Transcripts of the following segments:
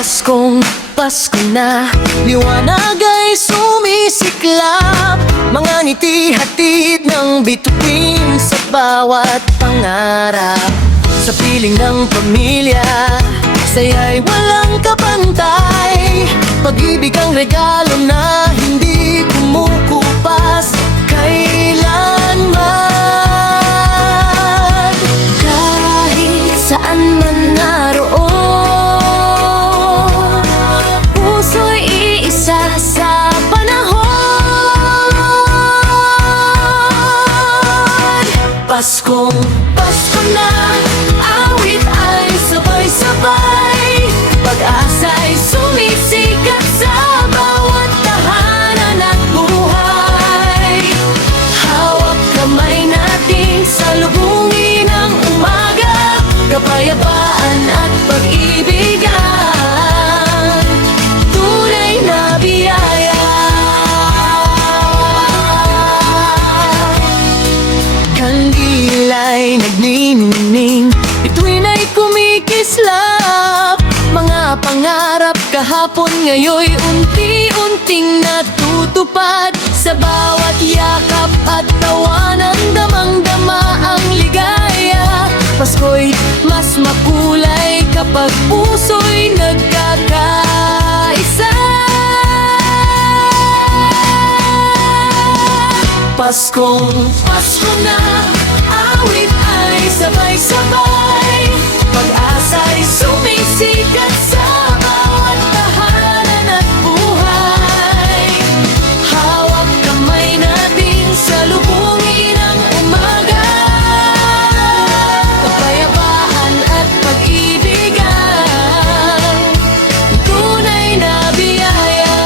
Paskong Pasko na, liwanag ay sumisiklap. Mga ngiti hatid ng bituin sa bawat pangarap. Sa piling ng pamilya, saya'y walang kapantay. Pag-ibig ang regalo na hindi kumukupas kailanman. Kahit saan man naroon, puso'y iisa sa panahon. Paskong Pasko na, awit ay sabay-sabay. Pag-asa'y sumisikat sa bawat tahanan at buhay. Hawak kamay nating salubungin ang umaga, kapayapaan at pag-ibigan, tunay na biyaya. Kandila'y nagniningning, bituin ay kumikislap. Mga pangarap kahapon ngayon'y unti-unting natutupad. Sa bawat yakap at tawanan, damang-dama ang ligaya. Pasko'y mas makulay kapag puso'y nagkakaisa. Paskong Pasko na, awit ay sabay-sabay. Pag-asa'y sumisikat sa bawat tahanan at buhay. Hawak kamay nating salubungin ang umaga, kapayapaan at pag-ibigan, tunay na biyaya.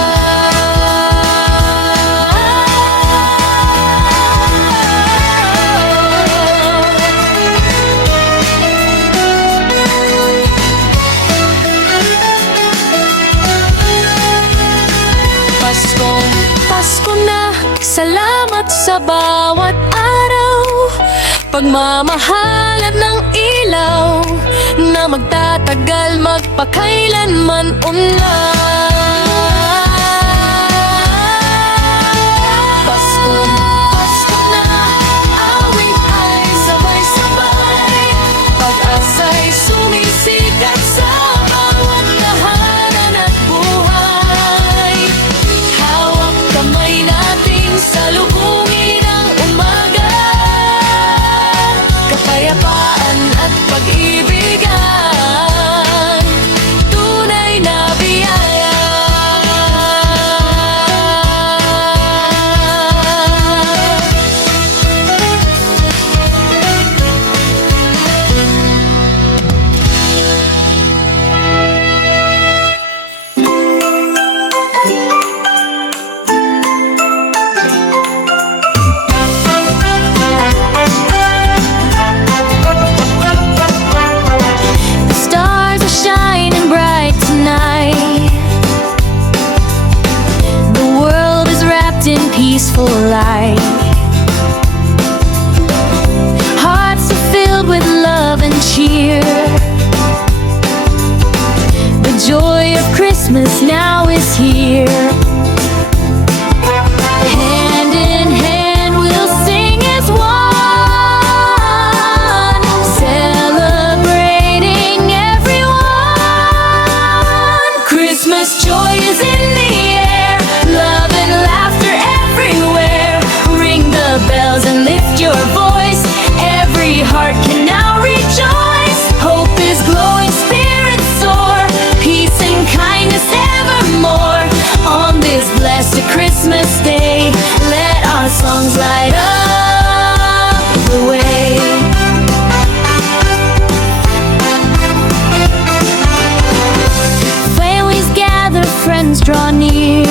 Paskong Pasko na, salamat sa bawat araw. Pagmamahalan ng ilaw na magtatagal magpakailanman unlad. Paskong Pasko na, awit ay sabay-sabay. Pag-asa'y sumisikat sa bawat tahanan at buhay. Hawak kamay nating salubungin ang umaga, kapayapaan at pag-ibigan, tunay na biyaya. The stars are shining bright tonight. The world is wrapped in peaceful light. Hearts are filled with love and cheer. The joy of Christmas now is here. Hand in hand we'll sing as one, celebrating everyone. Christmas joy is in the air, love and laughter everywhere. Ring the bells and lift your voice, every heart can now rejoice. Hope is glowing, spirits soar, peace and kindness evermore. On this blessed Christmas day, let our songs light up the way. Families gather, friends draw near,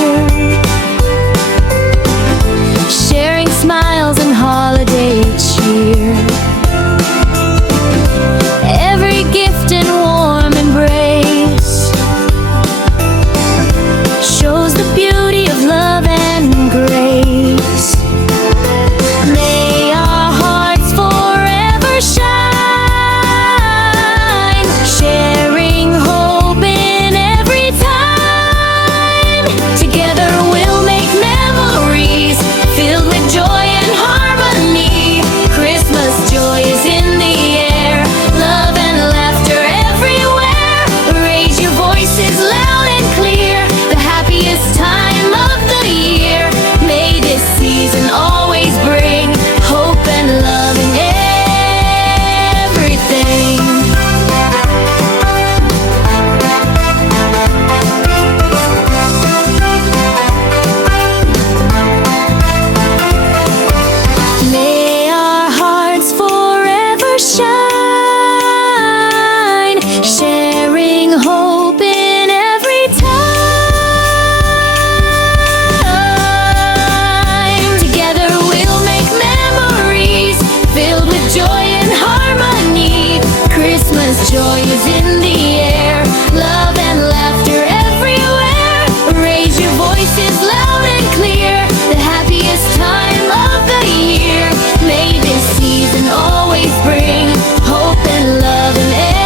sharing smiles and holiday cheer. Every gift and warm embrace shows the beauty of love and grace. May our hearts forever shine, sharing hope in every is in the air. Love and laughter everywhere. Raise your voices loud and clear. The happiest time of the year. May this season always bring hope and love and day.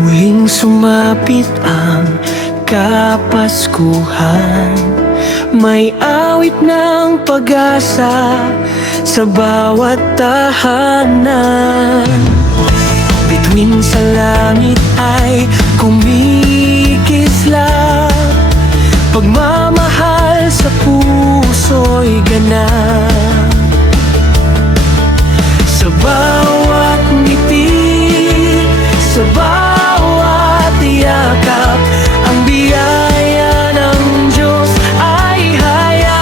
Muling sumapit ang Kapaskuhan. May awit ng pag-asa sa bawat tahanan. Bituin sa langit ay kumikislap. Pagmamahal sa puso'y ganap. Sa bawat ngiti, sa bawat yakap, ang biyaya ng Diyos ay hayak.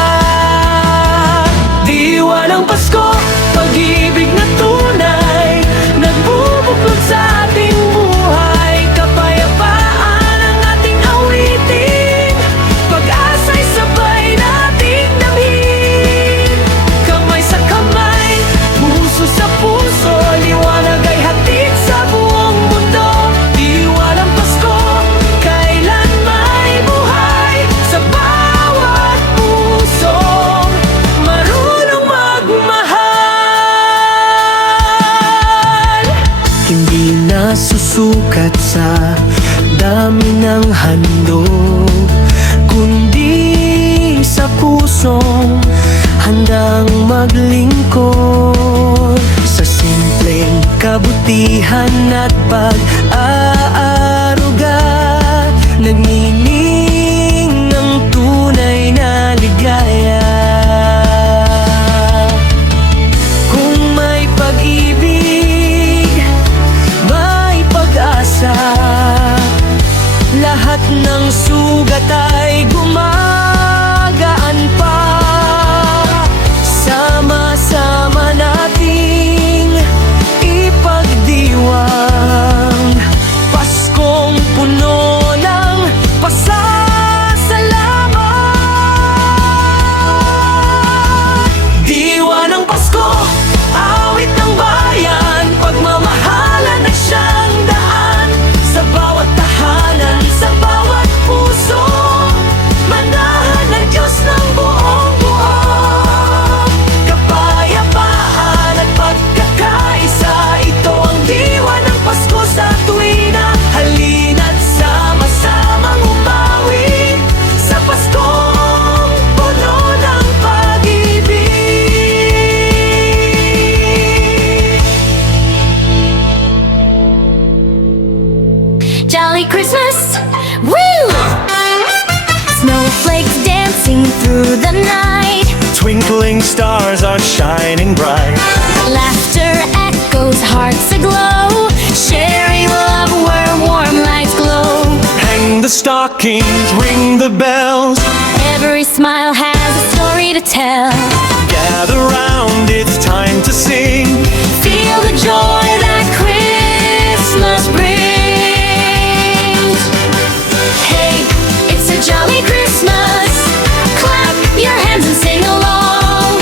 Diwa ng Pasko, pag-ibig na tunay, nagbubuklod sa ating buhay. Kapayapaan ang ating awitin, pag-asa'y sabay nating damhin. Kamay sa kamay, puso sa puso, liwanag ay hatid sa buong mundo. Diwa ng Pasko, kailan may buhay sa bawat pusong marunong magmahal. Hindi nasusukat sa dami ng handog, kundi sa pusong handang maglingkod. Sa simpleng kabutihan at pag-aaruga, nagnining ng tunay na ligaya. Kung may pag-ibig, may pag-asa, lahat ng sugat ay gumagaan pa. Sama-sama nating ipagdiwang Paskong puno ng pasasalamat. Diwa ng Pasko, awit ng bayan, pagmamahalan ay siyang daan. Sa bawat tahanan, sa bawat puso, manahan ng Diyos ng buong buo. Kapayapaan at pagkakaisa, ito ang diwa ng Pasko sa tuwina. Halina't sama-samang umawi sa Paskong puno ng pag-ibig. Jolly Christmas, woo! Snowflakes dancing through the night. Twinkling stars are shining bright. Laughter echoes, hearts aglow. Sharing love where warm lights glow. Hang the stockings, ring the bells. Every smile has a story to tell. Gather round, it's time to sing. Feel the joy that Christmas brings. Hey, it's a jolly Christmas. Clap your hands and sing along.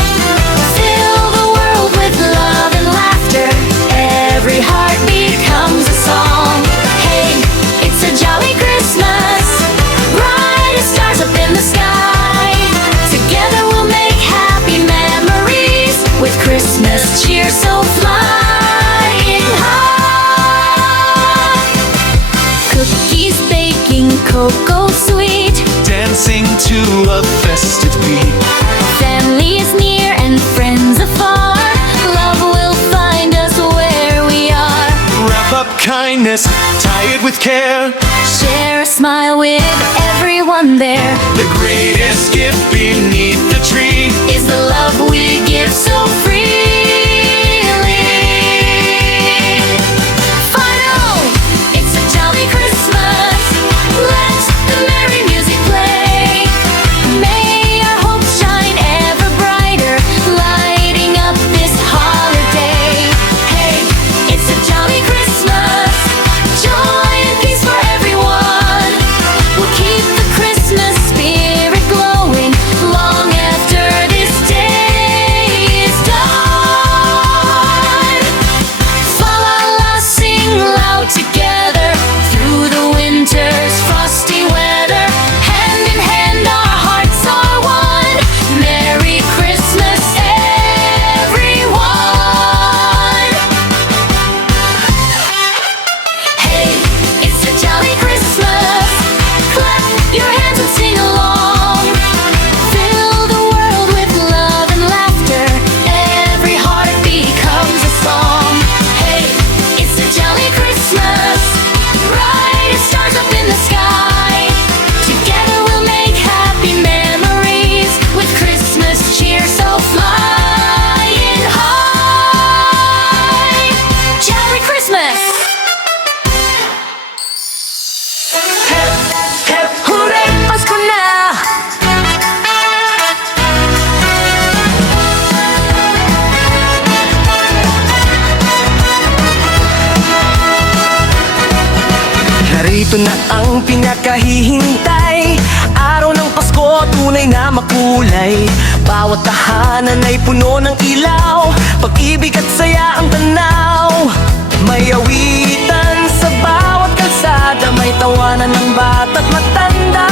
Fill the world with love and laughter. Every heart becomes a song. Hey, it's a jolly Christmas. Brightest stars up in the sky. Together we'll make happy memories with Christmas cheer so flying high. Cookies baking, cocoa sweet. Dancing to a festive beat. Family is near and friends afar. Love will find us where we are. Wrap up kindness, tie it with care. Share a smile with everyone there. The greatest gift beneath the tree Is the love we give so freely. Final, it's a jolly Ito na ang pinakahihintay, araw ng Pasko, tunay na makulay. Bawat tahanan ay puno ng ilaw, pag-ibig at saya ang tanaw. May awitan sa bawat kalsada, may tawanan ng bata't matanda.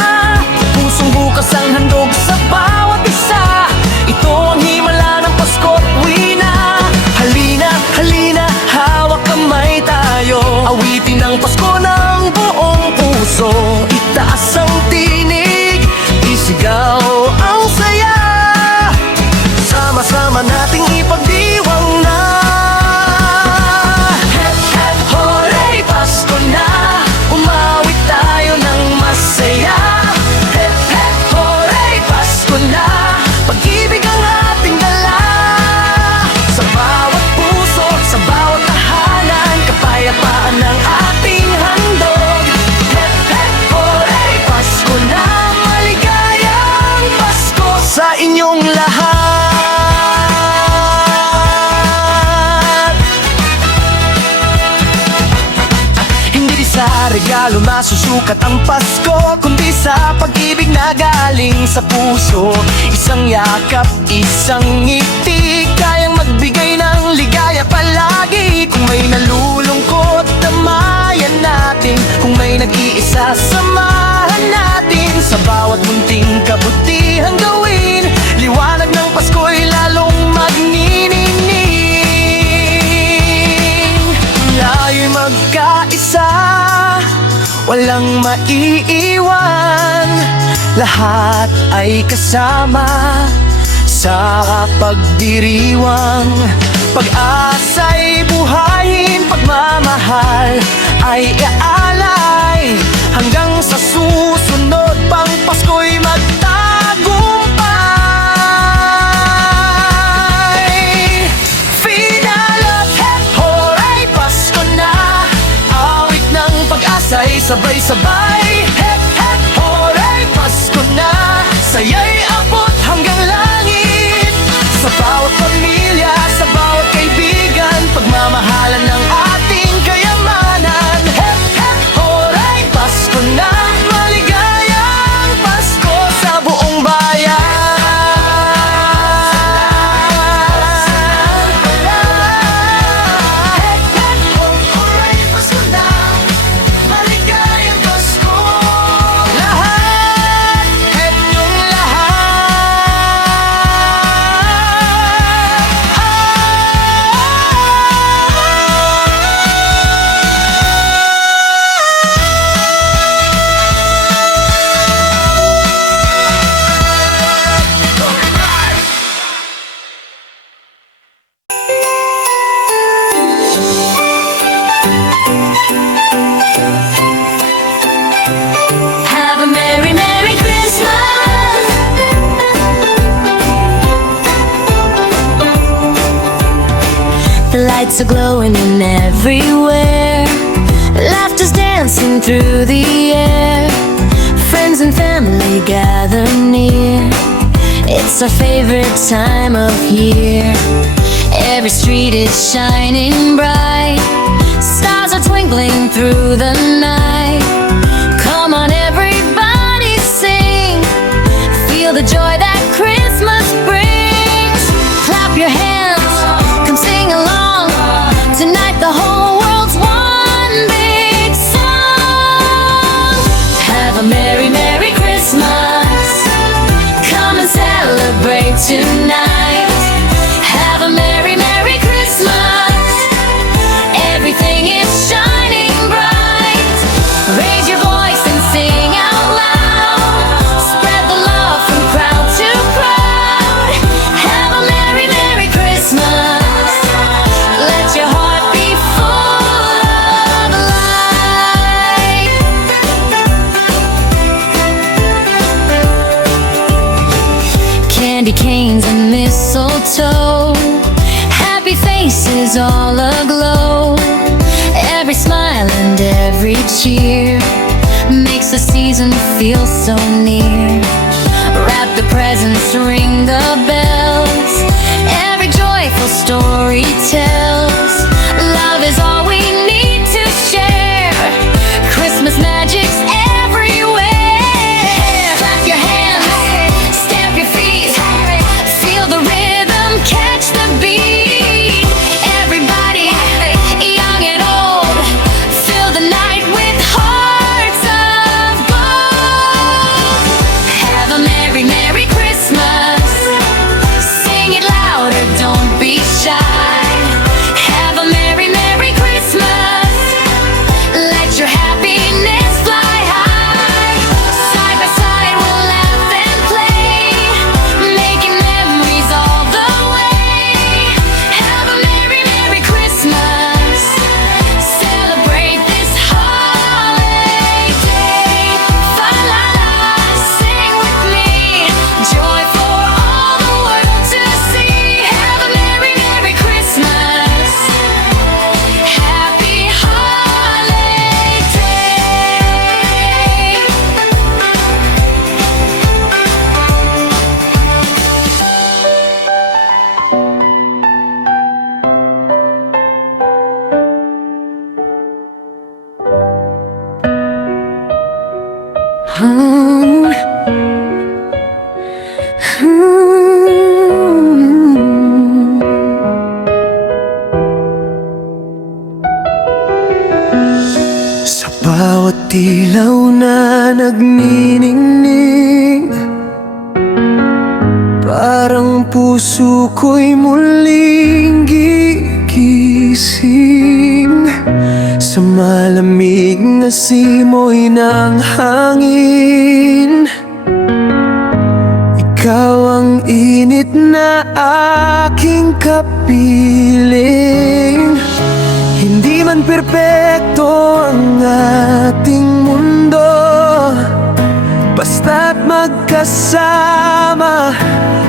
Pusong bukas ang handog sa bawat isa, ito ang himala ng Pasko't uwi na. Halina, halina, hawak kamay tayo, awitin ang Pasko ng buong puso. Itaas ang tinig, isigaw ang saya, sama-sama nating ipagdiwang na. Hep, hep, hooray, Pasko na, umawit tayo ng masaya. Hep, hep, hooray, Pasko na, pag-ibig ang ating dala. Sa bawat puso, sa bawat tahanan, kapayapaan ang ating handog. Hep, hep, hooray, Pasko na, maligayang Pasko sa inyong lahat. Hindi sa regalo masusukat ang Pasko, kundi sa pag-ibig na galing sa puso. Isang yakap, isang ngiti, kayang magbigay ng ligaya palagi. Kung may nalulungkot, tamayan natin. Kung may nag-iisa, samahan natin. Sa bawat munting kabutihang gawin, liwanag ng Pasko'y lalong magniningning. Tayo'y magkaisa, walang maiiwan, lahat ay kasama sa pagdiriwang. Pag-asa'y buhayin, pagmamahal ay iaalay, hanggang sa susunod pang Pasko'y magtagumpay. Final of hep, hooray, Pasko na, awit ng pag-asa'y sabay-sabay. Hep, hep, hooray, Pasko na, saya'y abot hanggang langit. Sa bawat pamilya, sa bawat kaibigan, pagmamahalan ng ating kayamanan. Hep, hep, hooray, Pasko na, maligayang Pasko sa buong bayan. Hep, hep, hooray, Pasko na, maligayang Pasko. Lahat, hep yung Have a merry, merry Christmas. The lights are glowing in everywhere, laughter's dancing through the air. Friends and family gather near, it's our favorite time of year. Every street is shining bright, stars are twinkling through the night. Come on everybody sing, feel the joy that Christmas brings. Clap your hands, come sing along, tonight the whole world's one big song. Have a merry, merry Christmas, come and celebrate tonight. Have a merry, merry Christmas, everything is shining bright. Raise your voice and sing out loud, spread the love from crowd to crowd. Have a merry, merry Christmas, let your heart be full of light. Candy canes and mistletoe, happy faces all aglow. Every smile and every cheer makes the season feel so near. Wrap the presents, ring the bells, every joyful story tells. Love is all we need to share, Christmas magic Sa bawat ilaw na nagniningning, parang puso ko'y muling gigising. Sa malamig na simoy ng hangin, ikaw ang init na aking kapiling. Hindi man perpekto ang ating mundo, basta't magkasama,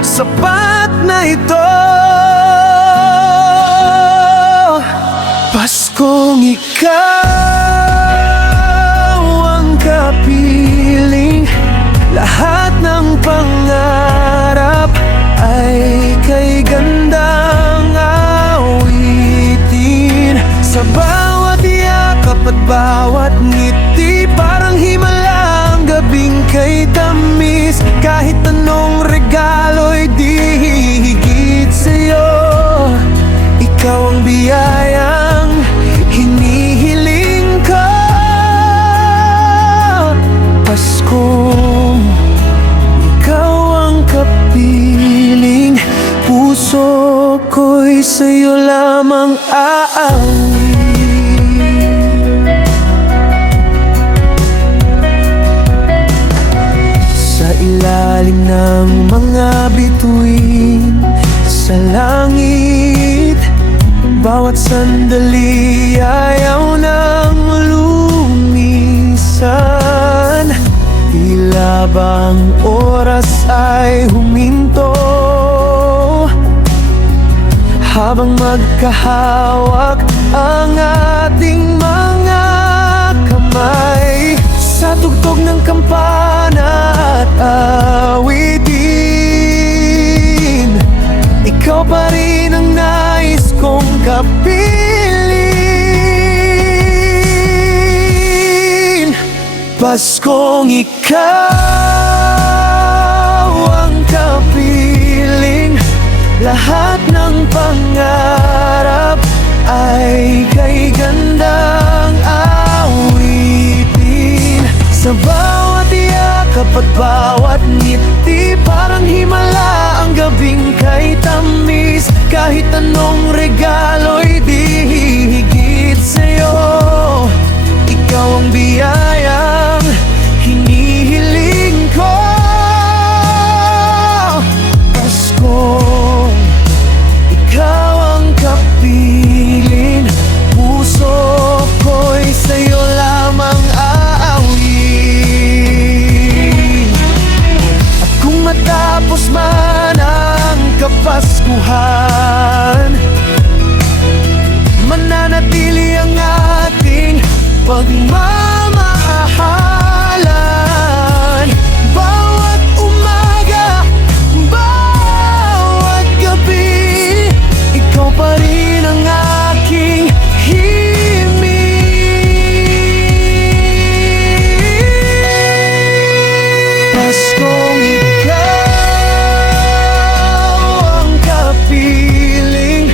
sapat na ito. Paskong ikaw ang kapiling, lahat ng pangarap ay kay gandang awitin. Sa bawat yakap at bawat ngiti, parang himala ang gabing kay tamis. Kahit anong regalo'y di hihigit sa'yo. Ikaw ang biyayang hinihiling ko. Paskong ikaw ang kapiling, puso ko'y sa'yo lamang aawi. Sa ilalim ng mga bituin sa langit, bawat sandali ayaw nang lumisan. Tila bang oras ay huminto, habang magkahawak ang ating mga kamay. Sa tugtog ng kampana at awitin, ikaw pa rin ang nais kong kapiling. Paskong ikaw ang kapiling, lahat ng pangarap ay kay gandang awitin. Sa bawat yakap at bawat ngiti, parang himala ang gabing kay tamis. Kahit anong regalo'y di hihigit sa'yo. Ikaw ang biyayang hinihiling ko. Paskong ikaw ang kapiling, puso ko'y sa'yo lamang aawin. At kung matapos man ang Kapaskuhan, mananatili ang ating pagmamahalan. Bawat umaga, bawat gabi, ikaw pa rin ang aking himig. Paskong ikaw ang kapiling,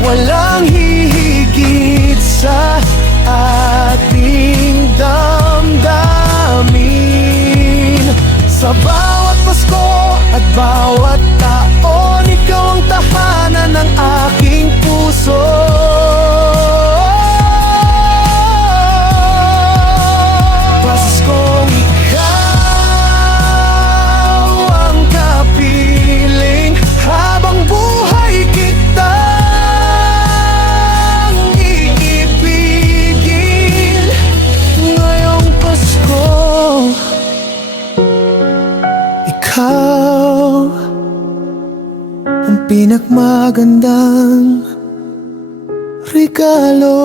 walang hihigit sa ating damdamin. Sa bawat Pasko at bawat taon, ikaw ang tahanan ng aking puso. Paskong ikaw ang kapiling, habang buhay kitang iibigin. Ngayong Pasko, ikaw ang pinakmagandang regalo.